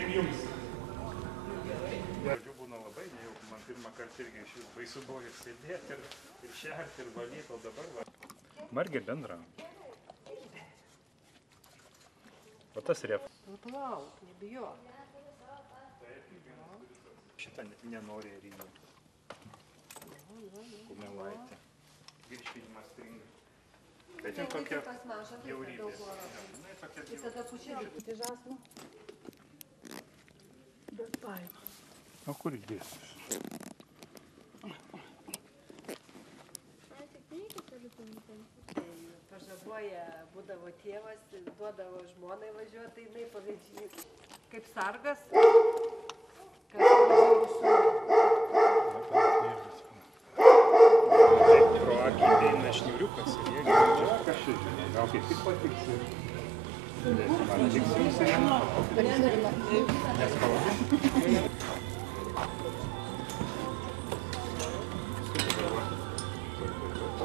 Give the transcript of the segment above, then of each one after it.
Kaip jums? Pradžių būna labai nejauku, man pirmą kartą irgi iš jūsų baisu buvo ir sėdėti, ir šerti, ir valyti, o dabar va. Margiai bendra. O tas rep. Nu palauk, nebijo. Šitą nenori erinį. Kumelaitė. Virškinimas stringa. Bet jau tokia jaurybė. Ir tada pučiai žasnu. Bet paima. O kur įdėsis? Pažaboja, būdavo tėvas, duodavo žmonai važiuoti, tai jinai pavėdžiai kaip sargas. Pro akį eina šniuriukas ir jie gal kažkaip žinai, gal kaip tik patiks ir... Man tiks jums ir nespalvi.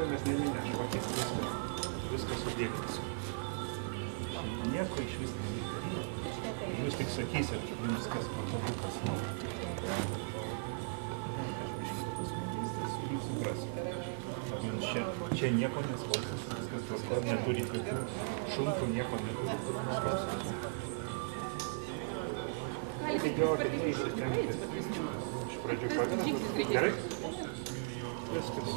Mes neminėšvakės, viskas sudėkis. Nieko iš vis nereikia. Jūs tik sakysit, jums kas patogu, kas nori. Jūs suprasite. Čia nieko nespausas, viskas tvarko, neturi tokių šuntų, nieko neturi. Įdėokit, įsistengkit. Iš pradžių pagrindą. Gerai? Viskas.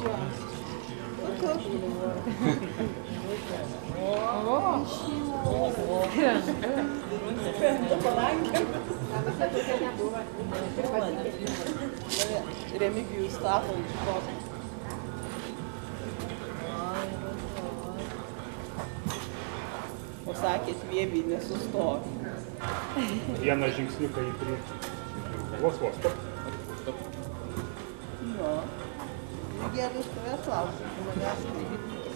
Remigijus stato iš kosmos. O sakėt, vėbį nesustovi. Vieną žingsniuką į priekį. Vos, stop. Jo. Gerai, tavęs laukia, manęs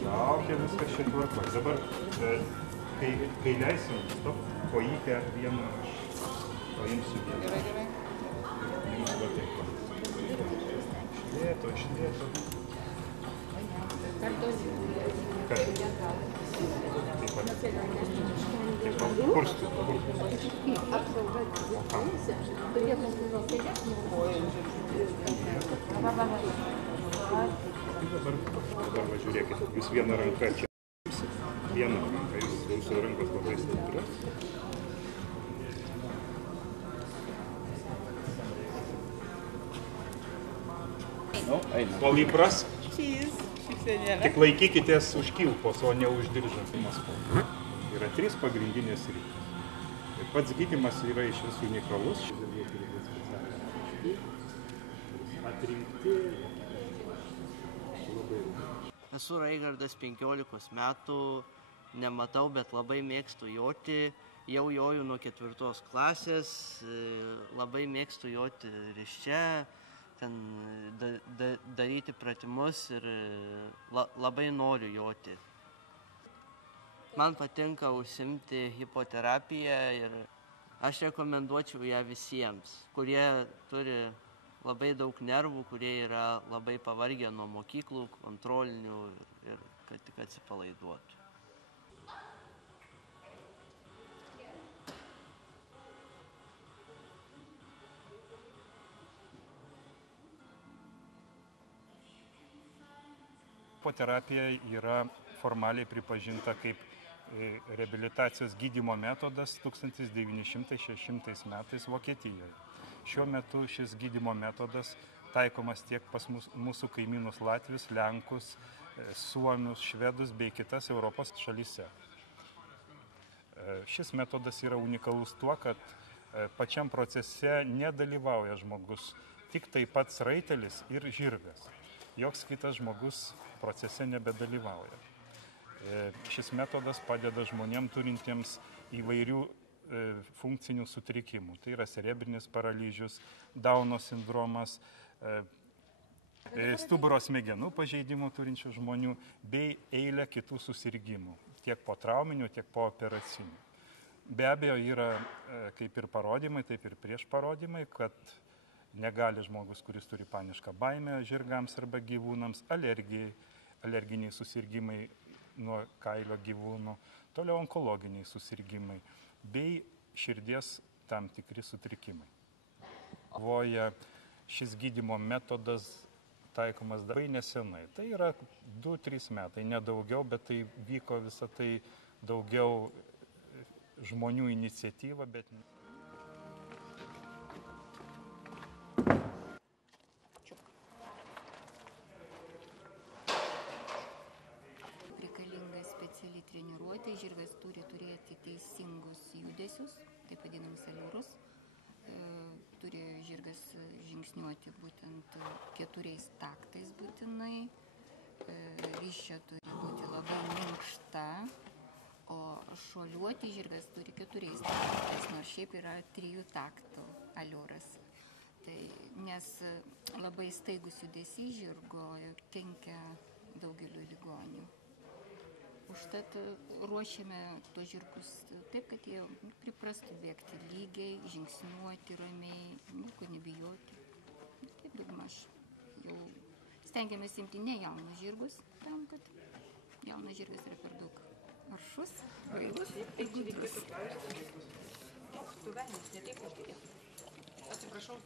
laukia, viskas čia tvarkoj. Dabar, kai leisim, stop, kojykę vieną aš paimsiu vieną. Gerai. Jums va taip. Iš lėto. Kas? Taip pat. Kurstų. Dabar va žiūrėkit, jūs vieną ranką čia. Vieną ranką, jūsų rankos labai stiprios. Kol įpras, tik laikykitės už kilpos, o ne už diržą. Yra 3 pagrindinės sritys. Ir pats gydymas yra iš visų unikalus. Atrinkti labai. Esu Raigardas, 15 metų, nematau, bet labai mėgstu joti. Jau joju nuo 4 klasės, labai mėgstu joti risčia, ten daryti pratimus ir labai noriu joti. Man patinka užsiimti hipoterapiją ir aš rekomenduočiau ją visiems, kurie turi labai daug nervų, kurie yra labai pavargę nuo mokyklų, kontrolinių ir kad tik atsipalaiduotų. Hipoterapija yra formaliai pripažinta kaip reabilitacijos gydymo metodas 1960 metais Vokietijoje. Šiuo metu šis gydymo metodas taikomas tiek pas mūsų kaimynus Latvius, Lenkus, Suomius, Švedus bei kitas Europos šalyse. Šis metodas yra unikalus tuo, kad pačiam procese nedalyvauja žmogus, tik tai pats raitelis ir žirgas. Joks kitas žmogus procese nebedalyvauja. Šis metodas padeda žmonėms turintiems įvairių funkcinių sutrikimų. Tai yra cerebrinis paralyžius, Dauno sindromas, stuburo smegenų pažeidimų turinčių žmonių bei eilę kitų susirgimų, tiek po trauminių, tiek po operacinių. Be abejo, yra kaip ir parodymai, taip ir prieš parodymai, kad negali žmogus, kuris turi panišką baimę žirgams arba gyvūnams, alerginiai susirgymai nuo kailio gyvūnų, toliau onkologiniai susirgymai bei širdies tam tikri sutrikimai. Voja šis gydymo metodas taikomas labai nesenai. Tai yra 2-3 metai, nedaugiau, bet tai vyko visą tai daugiau žmonių iniciatyva, bet... Reikalinga speciali treniruotė, žirgas turi turėti teisingus judesius, taip vadinamus aliūrus. Turi žirgas žingsniuoti būtent 4 taktais būtinai, ryšio turi būti labai minkšta, o šuoliuoti žirgas turi 4 taktais, nors šiaip yra 3 taktų aliūras. Tai, nes labai staigus judesys žirgo kenkia daugeliu ligonių. Užtat ruošiame tuos žirgus taip, kad jie priprastų bėgti lygiai, žingsniuoti ramiai, nieko nebijoti. Taip daugmaž jau stengiamės imti ne jaunus žirgus, tam, kad jaunas žirgas yra per daug aršus, bailus, tai gudrus. Tu velnias, ne taip aš gerėtų. Atsiprašau,